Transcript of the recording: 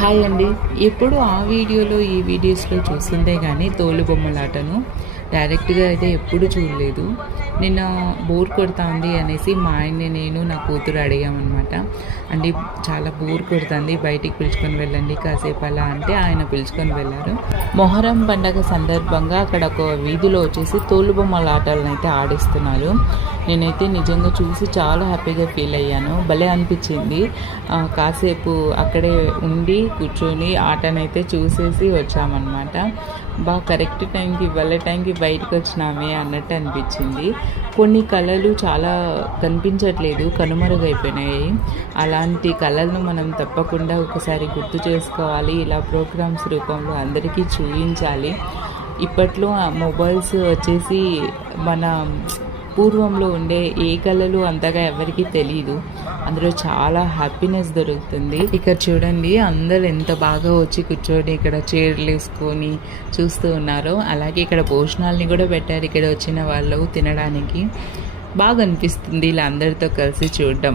Hi అండి. ఎప్పుడు ఆ వీడియోలో ఈ వీడియోస్లో చూస్తుందే కానీ తోలు బొమ్మలాటను. డైరెక్ట్గా అయితే ఎప్పుడు చూడలేదు. నిన్న బోర్ కొడుతుంది అనేసి మా ఆయన్ని నేను నా కూతురు అడిగామన్నమాట. అంటే చాలా బోర్ కొడుతుంది బయటికి పిలుచుకొని వెళ్ళండి కాసేపు అలా అంటే ఆయన పిలుచుకొని వెళ్ళారు. మొహరం పండగ సందర్భంగా అక్కడ ఒక వీధిలో వచ్చేసి తోలుబొమ్మల ఆటలను అయితే ఆడిస్తున్నారు. నేనైతే నిజంగా చూసి చాలా హ్యాపీగా ఫీల్ అయ్యాను. భలే అనిపించింది. కాసేపు అక్కడే ఉండి కూర్చొని ఆటనైతే చూసేసి వచ్చామన్నమాట. బాగా కరెక్ట్ టైంకి వెళ్ళే టైంకి బయటకు వచ్చినామే అన్నట్టు అనిపించింది. కొన్ని కళలు చాలా కనిపించట్లేదు కనుమరుగైపోయినాయి. అలాంటి కళలను మనం తప్పకుండా ఒకసారి గుర్తు చేసుకోవాలి. ఇలా ప్రోగ్రామ్స్ రూపంలో అందరికీ చూపించాలి. ఇప్పట్లో మొబైల్స్ వచ్చేసి మన పూర్వంలో ఉండే ఏ కళలు అంతగా ఎవరికి తెలియదు అందులో చాలా హ్యాపీనెస్ దొరుకుతుంది. ఇక్కడ చూడండి అందరు ఎంత బాగా వచ్చి కూర్చొని ఇక్కడ చైర్లు వేసుకొని చూస్తూ ఉన్నారో అలాగే ఇక్కడ భోజనాల్ని కూడా పెట్టారు ఇక్కడ వచ్చిన వాళ్ళు తినడానికి. బాగా అనిపిస్తుంది ఇలా అందరితో కలిసి చూడడం.